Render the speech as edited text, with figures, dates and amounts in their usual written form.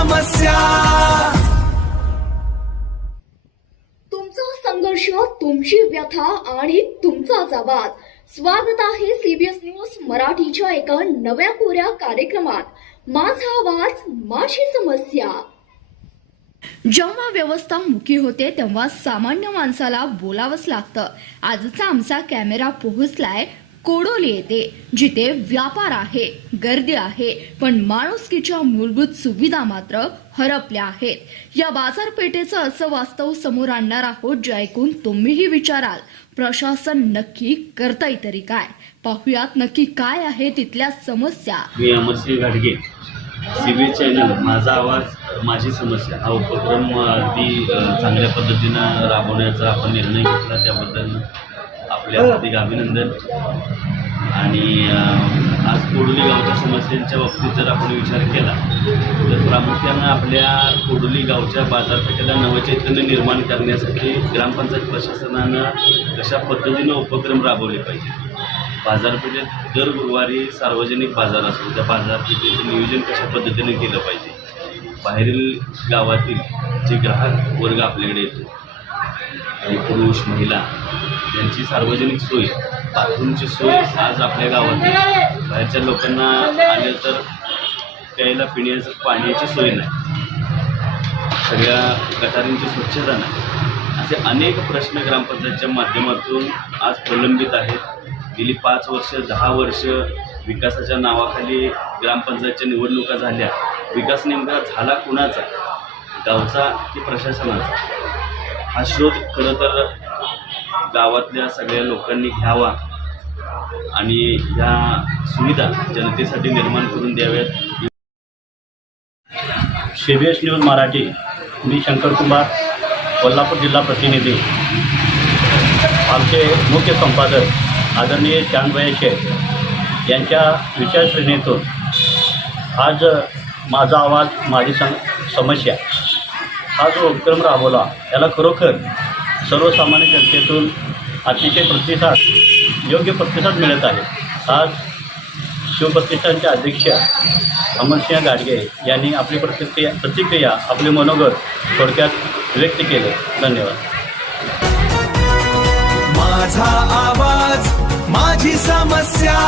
समस्या। तुमचा संघर्ष, तुमची व्यथा आणि तुमचाच आवाज। स्वागत आहे सीबीएस न्यूज मराठीच्या एका नव्या कोऱ्या कार्यक्रमात, माझा आवाज माझी समस्या। जेव्हा व्यवस्था मुकी होते तेव्हा सामान्य माणसाला बोलावंच लागतं। आजचा आमचा कॅमेरा पोहोचलाय कोडोली येथे, जिथे व्यापार आहे, गर्दी आहे, पण माणुसकीच्या मूलभूत सुविधा मात्र हरपल्या आहेत। या बाजारपेठेचं असं वास्तव समोर आणणार आहोत, जे ऐकून तुम्हीही विचाराल, प्रशासन नक्की करतंय तरी काय? पाहुयात नक्की काय आहे तिथल्या समस्या। मी अमरसिंह घाडगे, सीबीएस चॅनल माझा आवाज माझी समस्या हा उपक्रम अगदी चांगल्या पद्धतीनं राबवण्याचा आपण निर्णय घेतला, त्याबद्दल आपल्या हार्दिक अभिनंदन। आणि आज कोडोली गावच्या समस्यांच्या बाबतीत जर आपण विचार केला तर प्रामुख्यानं आपल्या कोडोली गावच्या बाजारपेठेला नवचैतन्य निर्माण करण्यासाठी ग्रामपंचायत प्रशासनानं कशा पद्धतीनं उपक्रम राबवले पाहिजे। बाजारपेठेत दर गुरुवारी सार्वजनिक बाजार असतो, त्या बाजारपेठेचं नियोजन कशा पद्धतीने केलं पाहिजे। बाहेरील गावातील जे ग्राहक वर्ग आपल्याकडे येतो, पुरुष महिला यांची सार्वजनिक सोय, बाथरूमची सोय आज आपल्या गावात बाहेरच्या लोकांना आले तर प्यायला पिण्याचं पाण्याची सोय नाही, सगळ्या गटारींची स्वच्छता नाही, असे अनेक प्रश्न ग्रामपंचायतच्या माध्यमातून आज प्रलंबित आहेत। गेली 5 वर्ष 10 वर्ष विकासाच्या नावाखाली ग्रामपंचायतच्या निवडणुका झाल्या, विकास नेमका झाला कुणाचा, गावचा की प्रशासनाचा, हा शोध खरं तर गावातल्या सगळ्या लोकांनी घ्यावा आणि ह्या सुविधा जनतेसाठी निर्माण करून द्याव्यात। सीबीएस न्यूज मराठी, मी शंकर कुमार, कोल्हापूर जिल्हा प्रतिनिधी। आमचे मुख्य संपादक आदरणीय चांदभाई शेठ यांच्या विचारश्रेणीतून आज माझा आवाज माझी समस्या हा जो उपक्रम राबवला, याला खरोखर सर्वसामान्य जनतेतून अतिशय प्रतिसाद, योग्य प्रतिसाद मिळत आहे। आज शिवप्रतिष्ठानचे अध्यक्ष अमरसिंह घाडगे यांनी आपली प्रतिक्रिया आपले मनोगत थोडक्यात व्यक्त केले। धन्यवाद। माझा आवाज माझी समस्या।